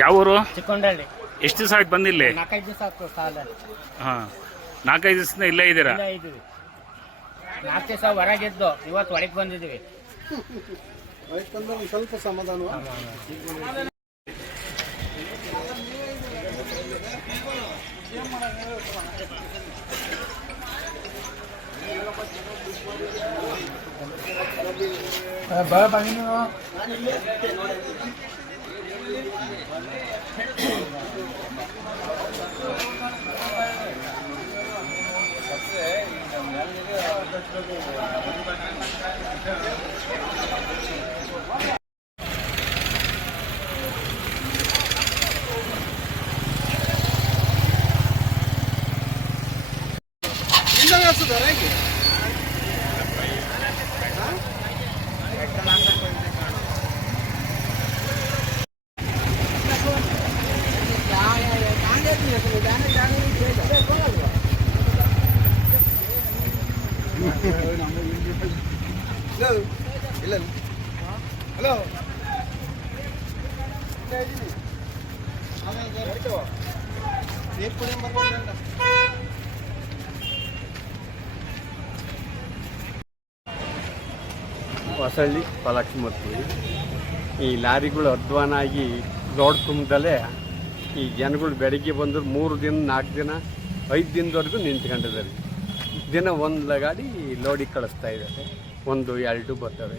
ಯಾವ ಊರು? ಚಿಕ್ಕೊಂಡಳ್ಳಿ. ಎಷ್ಟು ದಿವಸ ಆಯ್ತು ಬಂದಿಲ್ಲಿ? 4-5 ದಿವಸ ಆಯ್ತು ಸಾಲ. ಹಾಂ, 4-5 ದಿವಸದಿಂದ ಇಲ್ಲೇ ಇದ್ದೀರಾ? 4 ದಿವಸ ಹೊರಗಿದ್ದು ಇವತ್ತು ಒಳಗೆ ಬಂದಿದ್ದೀವಿ. ಸ್ವಲ್ಪ ಸಮಾಧಾನ. ಹಲೋ, ಹೊಸಳ್ಳಿ ಪಾಲಕ್ಷಿಮೂರ್ತಿ. ಈ ಲಾರಿಗಳು ಅಧ್ವಾನ ಆಗಿ ರೋಡ್ ತುಂಬದಲ್ಲೇ ಈ ಜನಗಳು ಬೆಳಗ್ಗೆ ಬಂದರು 3 ದಿನ 4 ದಿನ 5 ದಿನದವರೆಗೂ ನಿಂತ್ಕೊಂಡಿದ್ದಾರೆ. ದಿನ ಒಂದು ಗಾಡಿ ಲೋಡಿಗೆ ಕಳಿಸ್ತಾ ಇದ್ದಾರೆ, 1-2 ಬರ್ತವೆ.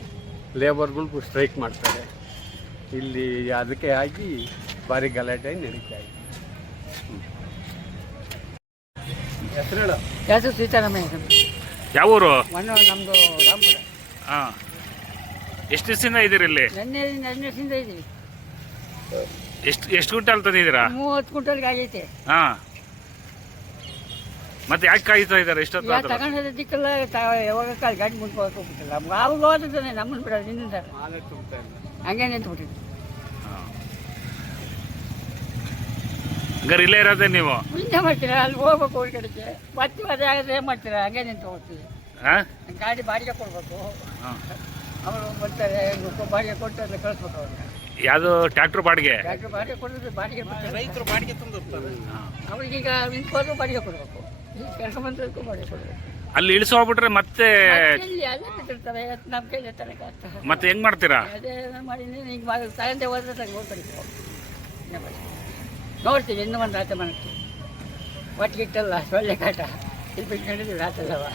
ಲೇಬರ್ಗಳಿಗೂ ಸ್ಟ್ರೈಕ್ ಮಾಡ್ತಾರೆ. ಇಲ್ಲಿ ಅದಕ್ಕೆ ಆಗಿ ಭಾರಿ ಗಲಾಟೆ ನಡೀತಾ ಇದೆ. ಹೆಸರು ಹೆಸರು ಸೀತಾರಾಮಯ್ಯ. ಯಾವ ಊರು? ನಮ್ಮದು ರಾಮಪುರ. ಹಾಂ, ಎಷ್ಟು ದಿವಸದಿಂದ ಇದ್ದೀರಿ ಇಲ್ಲಿ? ನೆನ್ನೆ ದಿವಸದಿಂದ ಇದ್ದೀವಿ. ಎಷ್ಟು ಕ್ವಿಂಟಲ್ ತಂದಿದ್ದೀರಾ? 30 ಕ್ವಿಂಟಲ್ಗೆ ಆಗೈತೆ. ಹಾಂ, ಮತ್ತೆ ಯಾಕೆ ಕಾಯ್ತಾ ಇದ್ದಾರೆ ಇಷ್ಟೊತ್ತು? ತಗೊಂಡಿದ್ದಕ್ಕೆಲ್ಲ ಯಾವಾಗ ಗಾಡಿ ಮುಂದ್ಕೋಬೇಕು ಹೋಗ್ಬಿಟ್ಟಿಲ್ಲ. ಅವ್ರು ಹೋದ್ರೆ ನಮ್ಮನ್ನು ಬಿಡೋದು ಹಿಂದಿಂದ ಹಂಗೆ ನಿಂತ್ಬಿಟ್ಟಿದ್ದು. ಹಂಗಾರೆ ಇಲ್ಲೇ ಇರೋದೇ ನೀವು? ಹಿಂದೆ ಮಾಡ್ತೀರಾ? ಅಲ್ಲಿ ಹೋಗ್ಬೇಕು ಊರ ಕಡೆಗೆ. ಮತ್ತೆ ಅದೇ ಆಗದೆ ಏನು ಮಾಡ್ತೀರಾ? ಹಂಗೆ ನಿಂತು ಹೋಗ್ತೀವಿ. ಗಾಡಿ ಬಾಡಿಗೆ ಕೊಡ್ಬೇಕು. ಅವರು ಬರ್ತಾರೆ, ಬಾಡಿಗೆ ಕೊಟ್ಟು ಅದನ್ನ ಕಳಿಸ್ಬೇಕು. ಅವ್ರಿಗೆ ಯಾವುದು ಟ್ರ್ಯಾಕ್ಟರ್ ಬಾಡಿಗೆ? ಟ್ರ್ಯಾಕ್ಟರ್ ಬಾಡಿಗೆ ಕೊಡೋದು, ಬಾಡಿಗೆ ರೈತರು ಬಾಡಿಗೆ ತಂದಿರ್ತಾರೆ. ಅವ್ರಿಗೀಗ ನಿಂತ್ಕೋದ್ರು ಬಾಡಿಗೆ ಕೊಡಬೇಕು, ಕೆಲಸ ಬಂದದಕ್ಕೂ ಬಾಡಿಗೆ ಕೊಡಬೇಕು. ಅಲ್ಲಿ ಇಳಿಸಿ ಹೋಗ್ಬಿಟ್ರೆ ಮತ್ತೆ ಅಲ್ಲೇ ಬಿಟ್ಟಿರ್ತಾರೆ. ನಮ್ಮ ಕೈಲಿ ತನಕ ಮತ್ತೆ ಹೆಂಗ್ ಮಾಡ್ತೀರಾ? ಅದೇ ಮಾಡಿ ಈಗ ಸಾಯಂತೆ ಹೋದ್ರೆ ತಂಗೆ ಹೋಗ್ತಾರೆ. ನೋಡ್ತೀವಿ, ಇನ್ನೂ ಒಂದು ರಾತ್ರಿ ಮಾಡ್ತೀವಿ. ಒಟ್ಟಿಗಿಟ್ಟಲ್ಲ ಸೊಳ್ಳೆ ಕಾಟ ಇಲ್ಲಿ ಬಿಟ್ಕೊಂಡಿದ್ದೀವಿ ರಾತ್ರಿಲ್ಲವ.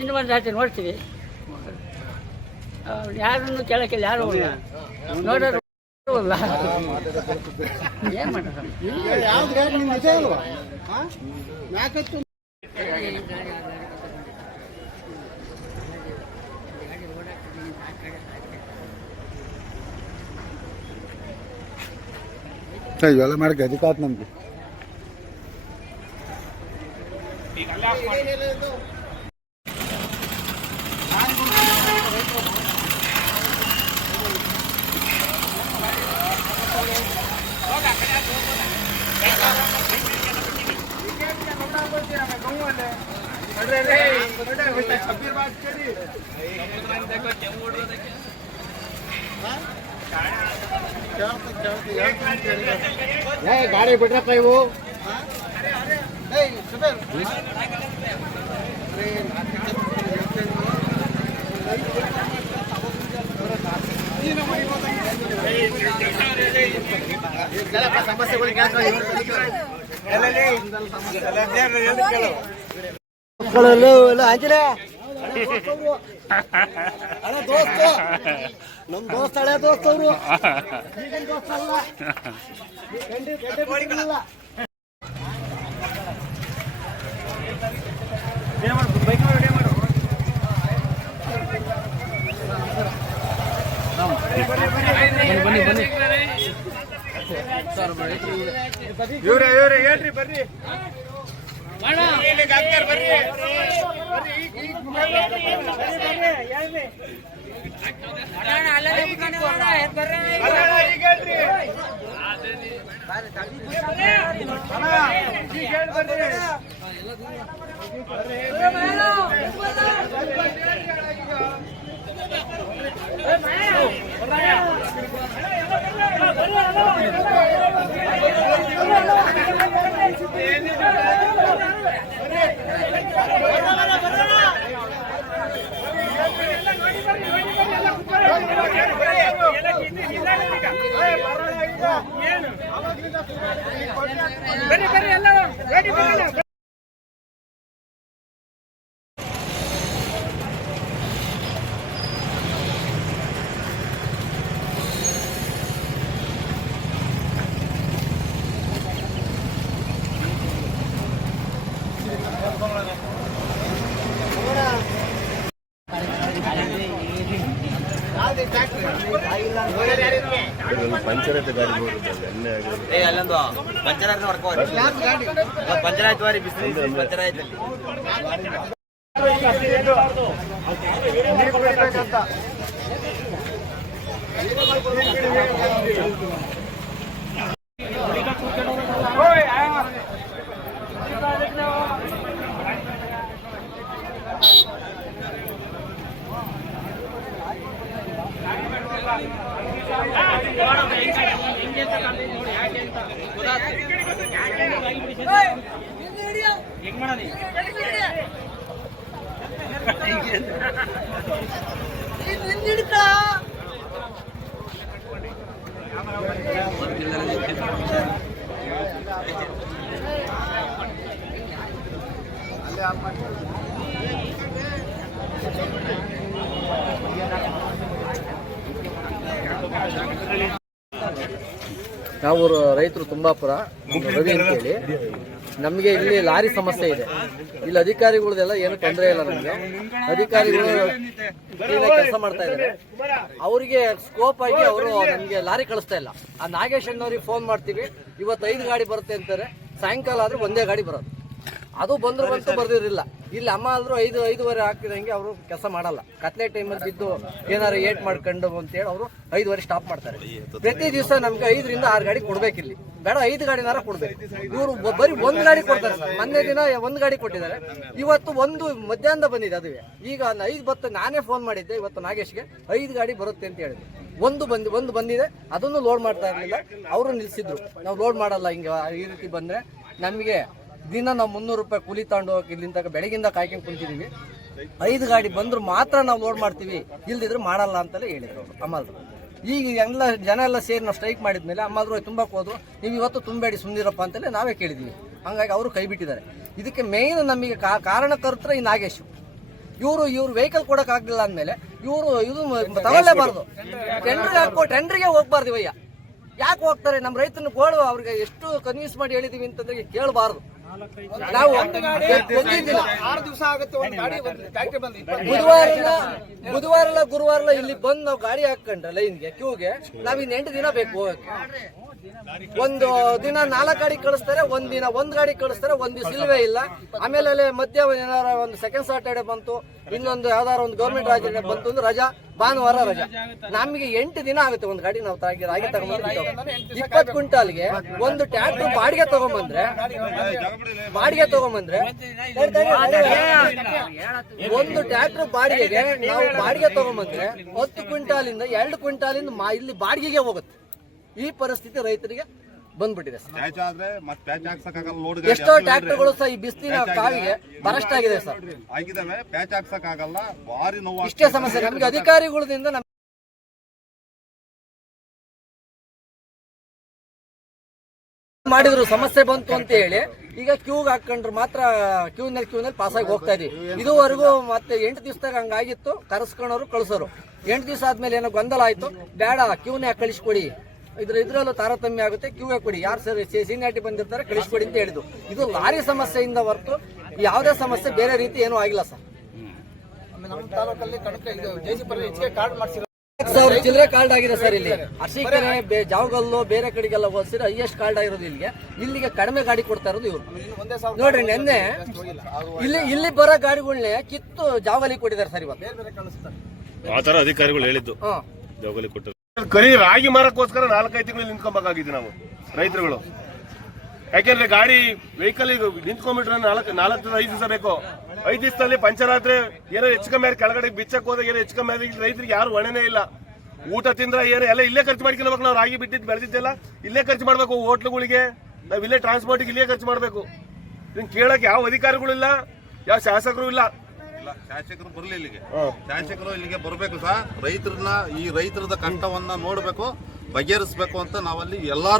ಇನ್ನೂ ಒಂದು ರಾತ್ರಿ ನೋಡ್ತೀವಿ. ಯಾರನ್ನು ಕೆಳಕ್ಕೆ ಯಾರು ಇಲ್ಲ, ನೋಡೋರು ಇಲ್ಲ. ಏನು ಮಾಡೋದು? ಇವೆಲ್ಲ ಮಾಡಿ ಗದಿಕಾತ್ ನಮ್ಗೆ. ಗಾಡಿ ಬಿಡ್ರಪ್ಪ ಇವು. ಸಮಸ್ಯೆಗಳಿಗೆ ದೋಸ್ತ ನಮ್ ದೋಸ್ತ ಹಳೆ ದೋಸ್ತ ಅವರು. ಬನ್ನಿ ಇವ್ರೆ ಹೇಳ್ರಿ ಬರ್ರಿ. ಪಂಚರತೆ ಗಾಡಿ ನೋಡಿದ್ದೆ ಅಲ್ಲೊಂದು ಪಂಚರ್ ಪಂಚರ್ ಆಯ್ತು ಬಾರಿ ಬಿಸಿಲು ಪಂಚರ್ ಆಯ್ತು ನಾವು ರೈತರು ತುಂಬಾಪುರ ರವಿ ಅಂತೇಳಿ. ನಮಗೆ ಇಲ್ಲಿ ಲಾರಿ ಸಮಸ್ಯೆ ಇದೆ. ಇಲ್ಲಿ ಅಧಿಕಾರಿಗಳದೆಲ್ಲ ಏನು ತೊಂದರೆ ಇಲ್ಲ. ನಮಗೆ ಅಧಿಕಾರಿಗಳು ಕೆಲಸ ಮಾಡ್ತಾ ಇದ್ದಾರೆ. ಅವರಿಗೆ ಸ್ಕೋಪ್ ಆಗಿ ಅವರು ನಮಗೆ ಲಾರಿ ಕಳಿಸ್ತಾ ಇಲ್ಲ. ಆ ನಾಗೇಶ್ ಅಣ್ಣವ್ರಿಗೆ ಫೋನ್ ಮಾಡ್ತೀವಿ, ಇವತ್ತು 5 ಗಾಡಿ ಬರುತ್ತೆ ಅಂತಾರೆ. ಸಾಯಂಕಾಲ ಆದ್ರೆ ಒಂದೇ ಗಾಡಿ ಬರೋದು. ಅದು ಬಂದ್ರು ಬಂತು ಬರ್ದಿರಲಿಲ್ಲ. ಇಲ್ಲಿ ಅಮ್ಮ ಆದ್ರೂ 5-5:30 ಆಗ್ತಿದಂಗೆ ಅವರು ಕೆಲಸ ಮಾಡಲ್ಲ. ಕತ್ಲೆ ಟೈಮಲ್ಲಿ ಬಿದ್ದು ಏನಾರು ಏಟ್ ಮಾಡ್ಕೊಂಡು ಅಂತೇಳಿ ಅವರು 5:30 ಸ್ಟಾಪ್ ಮಾಡ್ತಾರೆ. ಪ್ರತಿ ದಿವಸ ನಮ್ಗೆ 5ರಿಂದ 6 ಗಾಡಿ ಕೊಡ್ಬೇಕಿಲ್ಲಿ. ಬೇಡ 5 ಗಾಡಿನಾರ ಕೊಡ್ಬೇಕು. ಇವರು ಬರೀ 1 ಗಾಡಿ ಕೊಡ್ತಾರೆ ಸರ್. ಮೊನ್ನೆ ದಿನ 1 ಗಾಡಿ ಕೊಟ್ಟಿದ್ದಾರೆ. ಇವತ್ತು 1 ಮಧ್ಯಾಹ್ನ ಬಂದಿದೆ. ಅದುವೇ ಈಗ 5 ಬತ್ತು. ನಾನೇ ಫೋನ್ ಮಾಡಿದ್ದೆ ಇವತ್ತು ನಾಗೇಶ್ಗೆ 5 ಗಾಡಿ ಬರುತ್ತೆ ಅಂತ ಹೇಳಿದ್ರು. ಒಂದು ಬಂದಿದೆ, ಅದನ್ನು ಲೋಡ್ ಮಾಡ್ತಾ ಇರಲಿಲ್ಲ. ಅವರು ನಿಲ್ಸಿದ್ರು, ನಾವು ಲೋಡ್ ಮಾಡಲ್ಲ ಹಿಂಗೆ ಈ ರೀತಿ ಬಂದ್ರೆ ನಮಗೆ ದಿನ ನಾವು 300 ರೂಪಾಯಿ ಕೂಲಿ ತಗೊಂಡು ಹೋಗಿ ಇಲ್ಲಿಂದ ಬೆಳಗಿಂದ ಕಾಯ್ಕೊಂಡು ಕುಂತಿದ್ದೀವಿ. 5 ಗಾಡಿ ಬಂದ್ರು ಮಾತ್ರ ನಾವು ಲೋಡ್ ಮಾಡ್ತೀವಿ, ಇಲ್ದಿದ್ರೆ ಮಾಡಲ್ಲ ಅಂತಲೇ ಹೇಳಿದ್ರು ಅವರು ಅಮ್ಮಲ್ರು. ಈಗ ಎಲ್ಲ ಜನ ಎಲ್ಲ ಸೇರಿ ನಾವು ಸ್ಟ್ರೈಕ್ ಮಾಡಿದ್ಮೇಲೆ ಅಮ್ಮಲ್ರು ತುಂಬಕ್ಕೆ ಹೋದ್ರು. ನೀವು ಇವತ್ತು ತುಂಬಬೇಡಿ ಸುಮ್ಮನಿರಪ್ಪ ಅಂತಲೇ ನಾವೇ ಕೇಳಿದ್ವಿ. ಹಂಗಾಗಿ ಅವರು ಕೈ ಬಿಟ್ಟಿದ್ದಾರೆ. ಇದಕ್ಕೆ ಮೇಯ್ನ್ ನಮಗೆ ಕಾರಣಕರ್ತರ ಈ ನಾಗೇಶ್. ಇವರು ವೆಹಿಕಲ್ ಕೊಡಕ್ ಆಗ್ಲಿಲ್ಲ ಅಂದ್ಮೇಲೆ ಇದು ತಗೊಳ್ಳೇಬಾರ್ದು. ಟೆಂಡರ್ಗೆ ಹೋಗ್ಬಾರ್ದು ಇವಯ್ಯ. ಯಾಕೆ ಹೋಗ್ತಾರೆ? ನಮ್ಮ ರೈತನ ಕೋಳು ಅವ್ರಿಗೆ ಎಷ್ಟು ಕನ್ವಿನ್ಸ್ ಮಾಡಿ ಹೇಳಿದೀವಿ ಅಂತಂದ್ರೆ ಕೇಳಬಾರ್ದು. ನಾವು ಬುಧವಾರ ಗುರುವಾರ ಇಲ್ಲಿ ಬಂದು ನಾವು ಗಾಡಿ ಹಾಕೊಂಡ್ರೆ ಲೈನ್ಗೆ ಕ್ಯೂಗೆ ನಾವಿನ್ 8 ದಿನ ಬೇಕು ಹೋಗಕ್ಕೆ. ಒಂದು ದಿನ 4 ಗಾಡಿ ಕಳಿಸ್ತಾರೆ, ಒಂದ್ ದಿನ 1 ಗಾಡಿ ಕಳಿಸ್ತಾರೆ, ಒಂದ್ ದಿವಸ ಇಲ್ವೇ ಇಲ್ಲ. ಆಮೇಲೆ ಅಲ್ಲಿ ಮಧ್ಯ ಏನಾರ ಒಂದು ಸೆಕೆಂಡ್ ಸಾಟರ್ಡೆ ಬಂತು, ಇನ್ನೊಂದು ಯಾವ್ದಾರ ಒಂದು ಗೌರ್ಮೆಂಟ್ ರಾಜ್ಯ ಬಂತು ಅಂದ್ರೆ ರಜಾ, ಭಾನುವಾರ ರಜಾ. ನಮಗೆ 8 ದಿನ ಆಗುತ್ತೆ ಒಂದು ಗಾಡಿ ನಾವು ರಾಗಿ ತಗೊಂಡ್ಬಂದ್ರೆ. 20 ಕ್ವಿಂಟಾಲ್ಗೆ ಒಂದು ಟ್ರ್ಯಾಕ್ಟರ್ ಬಾಡಿಗೆ ತಗೊಂಡ್ಬಂದ್ರೆ ಒಂದು ಟ್ರ್ಯಾಕ್ಟರ್ ಬಾಡಿಗೆಗೆ ನಾವು ಬಾಡಿಗೆ ತಗೊಂಡ್ಬಂದ್ರೆ 10 ಕ್ವಿಂಟಾಲಿಂದ 2 ಕ್ವಿಂಟಾಲಿಂದ ಇಲ್ಲಿ ಬಾಡಿಗೆಗೆ ಹೋಗುತ್ತೆ. ಈ ಪರಿಸ್ಥಿತಿ ರೈತರಿಗೆ ಬಂದ್ಬಿಟ್ಟಿದೆ. ಎಷ್ಟೋ ಟ್ರ್ಯಾಕ್ಟರ್ಗಳು ಸಹ ಈ ಬಿಸಿಲಿನ ಕಾವಿಗೆ ಬರಸ್ಟ್ ಆಗಿದೆ ಸರ್. ಇಷ್ಟೇ ಸಮಸ್ಯೆ ನಮ್ಗೆ ಅಧಿಕಾರಿಗಳಿಂದ. ಮಾಡಿದ್ರು ಸಮಸ್ಯೆ ಬಂತು ಅಂತ ಹೇಳಿ ಈಗ ಕ್ಯೂಗ್ ಹಾಕೊಂಡ್ರು ಮಾತ್ರ ಕ್ಯೂನಲ್ಲಿ ಪಾಸ್ ಆಗಿ ಹೋಗ್ತಾ ಇದೀವಿ. ಇದುವರೆಗೂ ಮತ್ತೆ 8 ದಿವಸದಾಗ ಹಂಗಾಗಿತ್ತು. ಕರೆಸ್ಕೊಂಡವ್ರು ಕಳ್ಸೋರು. 8 ದಿವಸ ಆದ್ಮೇಲೆ ಏನೋ ಗೊಂದಲ ಆಯ್ತು. ಬೇಡ ಕ್ಯೂನೇ ಕಳಿಸ್ಕೊಡಿ, ಇದ್ರಲ್ಲೂ ತಾರತಮ್ಯ ಆಗುತ್ತೆ, ಕ್ಯೂಗೆ ಕೊಡಿ, ಯಾರು ಸರ್ ಸೀನಿಯಾರಿಟಿ ಬಂದಿರ್ತಾರೆ ಕಳಿಸ್ಕೊಡಿ ಅಂತ ಹೇಳಿದ್ರು. ಇದು ಲಾರಿ ಸಮಸ್ಯೆಯಿಂದ ಹೊರತು ಯಾವುದೇ ಸಮಸ್ಯೆ ಬೇರೆ ರೀತಿ ಏನೂ ಆಗಿಲ್ಲ ಸರ್. ನಮ್ಮ ತಾಲೂಕಲ್ಲಿ 10,000 ಚಿಲ್ಲರೆ ಕಾರ್ಡ್ ಆಗಿದೆ ಸರ್. ಇಲ್ಲಿ ಅರ್ಶಿಕೆರೆ ಜಾವಗಲ್ಲು ಬೇರೆ ಕಡೆಗೆಲ್ಲ ಹೋಲಿಸಿದ್ರೆ ಹೈಯೆಸ್ಟ್ ಕಾರ್ಡ್ ಆಗಿರೋದು ಇಲ್ಲಿಗೆ ಕಡಿಮೆ ಗಾಡಿ ಕೊಡ್ತಾ ಇರೋದು ಇವರು. ನೋಡ್ರಿ, ನೆನ್ನೆ ಇಲ್ಲಿ ಬರೋ ಗಾಡಿಗಳನ್ನೇ ಕಿತ್ತು ಜಾವಗಲಿ ಕೊಟ್ಟಿದ್ದಾರೆ ಸರ್. ಇವತ್ತು ಆ ತರ ಅಧಿಕಾರಿಗಳು ಹೇಳಿದ್ದು ಜಾವಗಲಿ ಕೊಟ್ಟರು. ರಾಗಿ ಮರಕ್ಕೋಸ್ಕರ 4-5 ತಿಂಗಳು ನಿಂತ್ಕೊಬೇಕಾಗಿದ್ದು ನಾವು ರೈತರುಗಳು. ಯಾಕೆಂದ್ರೆ ಗಾಡಿ ವೆಹಿಕಲ್ ಈಗ ನಿಂತ್ಕೊಂಡ್ಬಿಟ್ರೆ 4-5 ದಿವಸ ಬೇಕು. 5 ದಿವಸದಲ್ಲಿ ಪಂಚರ್ ಆದ್ರೆ ಏನೋ ಹೆಚ್ಚು ಕಮ್ಮಿ ಆದ್ರೆ ಕೆಳಗಡೆ ಬಿಚ್ಚಕ್ ಹೋದಾಗ ಏನೋ ಹೆಚ್ಚು ಕಮ್ಮಿ ಆದ್ರೆ ರೈತರಿಗೆ ಯಾರು ಹೊಣೆನೇ ಇಲ್ಲ. ಊಟ ತಿಂದ್ರೆ ಏನೋ ಎಲ್ಲ ಇಲ್ಲೇ ಖರ್ಚು ಮಾಡ್ಕೊಳ್ಬೇಕು. ನಾವು ರಾಗಿ ಬಿಟ್ಟಿದ್ದು ಬೆಳೆದಿದ್ದೆಲ್ಲ ಇಲ್ಲೇ ಖರ್ಚು ಮಾಡ್ಬೇಕು. ಹೋಟ್ಲುಗಳಿಗೆ ನಾವ್ ಇಲ್ಲೇ ಟ್ರಾನ್ಸ್ಪೋರ್ಟ್ಗೆ ಇಲ್ಲೇ ಖರ್ಚು ಮಾಡ್ಬೇಕು. ಇದನ್ನ ಕೇಳಕ್ ಯಾವ ಅಧಿಕಾರಿಗಳಿಲ್ಲ, ಯಾವ ಶಾಸಕರು ಇಲ್ಲ. ಶಾಸಕರು ಬರಲಿ ಇಲ್ಲಿಗೆ, ಶಾಸಕರು ಇಲ್ಲಿಗೆ ಬರಬೇಕು ಸಹ. ಈ ರೈತರದ ಕಷ್ಟವನ್ನ ನೋಡ್ಬೇಕು, ಬಗೆಹರಿಸಬೇಕು ಅಂತ ನಾವಲ್ಲಿ ಎಲ್ಲಾ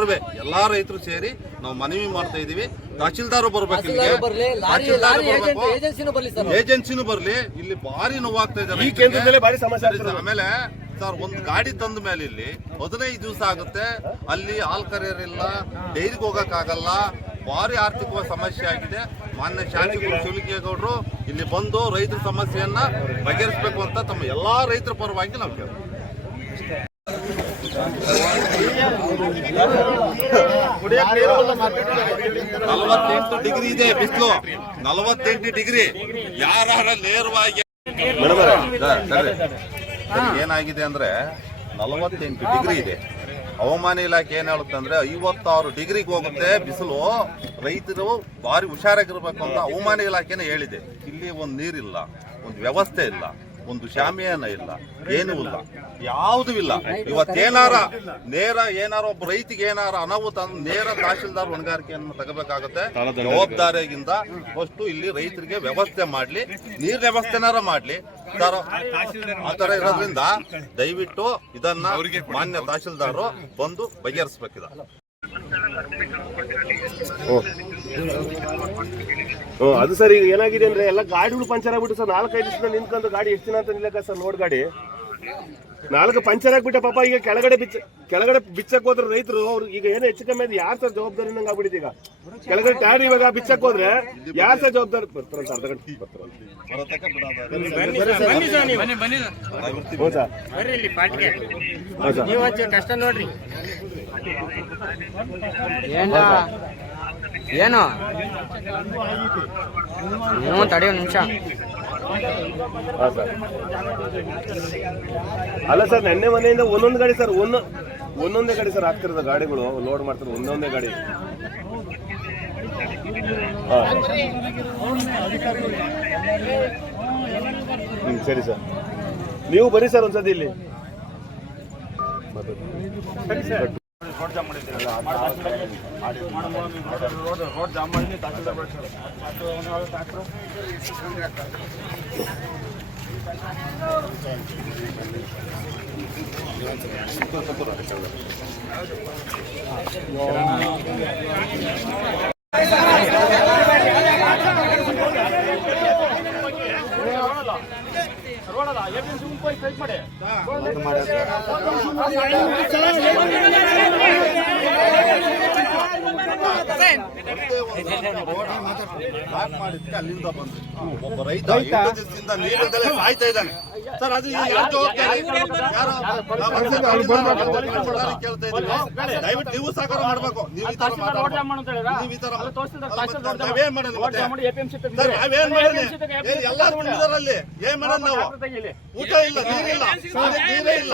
ರೈತರು ಸೇರಿ ನಾವು ಮನವಿ ಮಾಡ್ತಾ ಇದೀವಿ. ತಹಶೀಲ್ದಾರ್ ಬರ್ಬೇಕು, ಏಜೆನ್ಸಿನೂ ಬರ್ಲಿ. ಇಲ್ಲಿ ಭಾರಿ ನೋವಾಗ್ತಾ ಇದೆ. ಆಮೇಲೆ ಸರ್, ಒಂದು ಗಾಡಿ ತಂದ ಮೇಲೆ ಇಲ್ಲಿ 15 ದಿವಸ ಆಗುತ್ತೆ. ಅಲ್ಲಿ ಹಾಲ್ ಕರಿಯರ್ ಇಲ್ಲ, ಡೈರಿಗೆ ಹೋಗಕ್ಕಾಗಲ್ಲ. ಭಾರಿ ಆರ್ಥಿಕವಾಗಿ ಸಮಸ್ಯೆ ಆಗಿದೆ. ಮಾನ್ಯ ಶಾಸಕರು ಶಿವಲಿಂಗೇಗೌಡರು ಇಲ್ಲಿ ಬಂದು ರೈತರ ಸಮಸ್ಯೆಯನ್ನ ಬಗೆಹರಿಸಬೇಕು ಅಂತ ತಮ್ಮ ಎಲ್ಲಾ ರೈತರ ಪರವಾಗಿ ನಾವು ಕೇಳ್ತೀವಿ. 48 ಡಿಗ್ರಿ ಇದೆ ಬಿಸಿಲು, 48 ಡಿಗ್ರಿ. ಯಾರ ನೇರವಾಗಿ ಏನಾಗಿದೆ ಅಂದ್ರೆ 48 ಡಿಗ್ರಿ ಇದೆ. ಹವಾಮಾನ ಇಲಾಖೆ ಏನ್ ಹೇಳುತ್ತೆ ಅಂದ್ರೆ 56 ಡಿಗ್ರಿಗೆ ಹೋಗುತ್ತೆ ಬಿಸಿಲು. ರೈತರು ಭಾರಿ ಹುಷಾರಾಗಿರ್ಬೇಕು ಅಂತ ಹವಾಮಾನ ಇಲಾಖೆನೇ ಹೇಳಿದೆ. ಇಲ್ಲಿ ಒಂದು ನೀರಿಲ್ಲ, ಒಂದು ವ್ಯವಸ್ಥೆ ಇಲ್ಲ, ಒಂದು ಶಾಮಿಯಾನ ಇಲ್ಲ, ಏನೂ ಇಲ್ಲ, ಯಾವುದೂ ಇಲ್ಲ. ಇವತ್ತೇನಾರ ಒಬ್ಬ ರೈತಿಗೆ ಏನಾರ ಅನಾಹುತ ನೇರ ತಹಶೀಲ್ದಾರ್ ಹೊಣೆಗಾರಿಕೆಯನ್ನು ತಗೋಬೇಕಾಗುತ್ತೆ. ಜವಾಬ್ದಾರಿಯಿಂದ ಫಸ್ಟ್ ಇಲ್ಲಿ ರೈತರಿಗೆ ವ್ಯವಸ್ಥೆ ಮಾಡ್ಲಿ, ನೀರಿನ ವ್ಯವಸ್ಥೆನಾರ ಮಾಡ್ಲಿ. ಆತರ ಇರೋದ್ರಿಂದ ದಯವಿಟ್ಟು ಇದನ್ನ ಮಾನ್ಯ ತಹಶೀಲ್ದಾರ್ ಬಂದು ಬಗೆಹರಿಸಬೇಕಿದೆ. ಅದು ಸರ್, ಈಗ ಏನಾಗಿದೆ ಅಂದ್ರೆ ಎಲ್ಲ ಗಾಡಿಗಳು ಪಂಚರ್ ಆಗ್ಬಿಟ್ಟು ಸರ್. 4-5 ದಿವಸ ನಿಂತ್ಕೊಂಡು ಗಾಡಿ ಎಷ್ಟು ದಿನ ಅಂತ ನಿಲ್ಲಕ ಸರ್. ನೋಡ್ ಗಾಡಿ 4 ಪಂಚರ್ ಆಗ್ಬಿಟ್ಟೆ ಪಾಪ. ಈಗ ಕೆಳಗಡೆ ಬಿಚ್ಚಕ್ ಹೋದ್ರೆ ರೈತರು ಅವ್ರು ಈಗ ಏನೋ ಹೆಚ್ಚು ಕಮ್ಮಿ ಆದ್ರೆ ಯಾರು ಸರ್ ಜವಾಬ್ದಾರಿ ನಂಗೆ ಆಗ್ಬಿಟ್ಟಿದೆ. ಈಗ ಕೆಳಗಡೆ ಟೈರ್ ಇವಾಗ ಬಿಚ್ಚಕ್ ಹೋದ್ರೆ ಯಾರು ಸರ್ ಜವಾಬ್ದಾರಿ? ಬರ್ತಾರಂತ ಅರ್ಧ ಗಂಟೆ ಬರ್ತಾರಂತ. ಕಷ್ಟ ನೋಡ್ರಿ. ಏನು ತಡೆಯೋ ನಿಮಿಷ. ಅಲ್ಲ ಸರ್, ನೆನ್ನೆ ಮನೆಯಿಂದ ಒಂದೊಂದು ಗಾಡಿ ಸರ್, ಒಂದೊಂದೇ ಗಾಡಿ ಸರ್ ಆಗ್ತಿರೋದು. ಗಾಡಿಗಳು ಲೋಡ್ ಮಾಡ್ತಾರೆ ಒಂದೊಂದೇ ಗಾಡಿ. ಸರಿ ಸರ್, ನೀವು ಬರೀ ಸರ್ ಒಂದ್ಸತಿ ಇಲ್ಲಿ. ರೋಡ್ ಜಾಮ್ ಮಾಡಿ ಅಲ್ಲಿಂದ ಬಂದು ಒಬ್ಬ ರೈತ 8 ದಿವಸದಿಂದ ನೀರಿಲ್ಲದೆ ಸಾಯ್ತಾ ಇದ್ದಾನೆ ಸರ್. ಅದು ಯಾರು ಜವಾಬ್ದಾರಿ? ಕೇಳ್ತಾ ಇದ್ದೀವಿ. ದಯವಿಟ್ಟು ನೀವು ಸಹಕಾರ ಮಾಡ್ಬೇಕು. ನೀವು ಈ ತರ ನಾವೇನ್ ಮಾಡೋಣ? ಎಲ್ಲರೂ ತುಂಬಿದಾರಲ್ಲಿ ಏನ್ ಮಾಡೋಣ ನಾವು? ಊಟ ಇಲ್ಲ, ನೀರಿಲ್ಲ, ನೀರೇ ಇಲ್ಲ.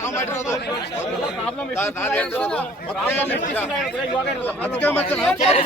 ನಾವು ಮಾಡಿರೋದು ಅದಕ್ಕೆ ಮತ್ತೆ ಏನು ಆಗಲ್ಲ.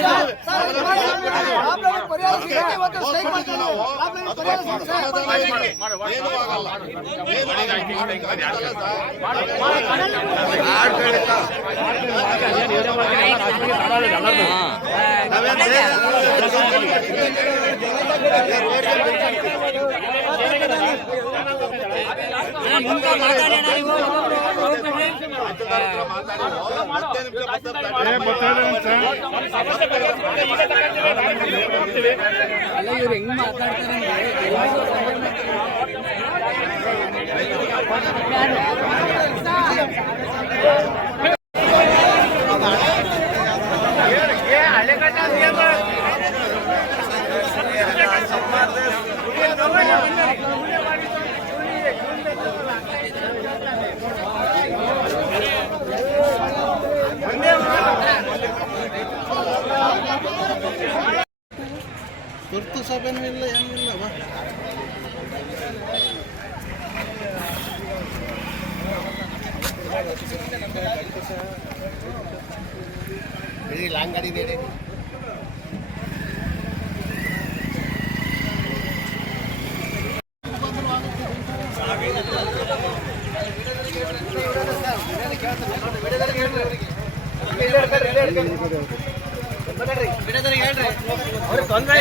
ಇವ್ರು ಹೆಂಗ್ ಮಾತಾಡ್ತಾರೆ ತುರ್ತು ಸಭೆನೂ ಇಲ್ಲ ಏನಿಲ್ಲ ಲಾಂಗ್ ಗಾಡಿ ಬೇಡ ತೊಂದರೆ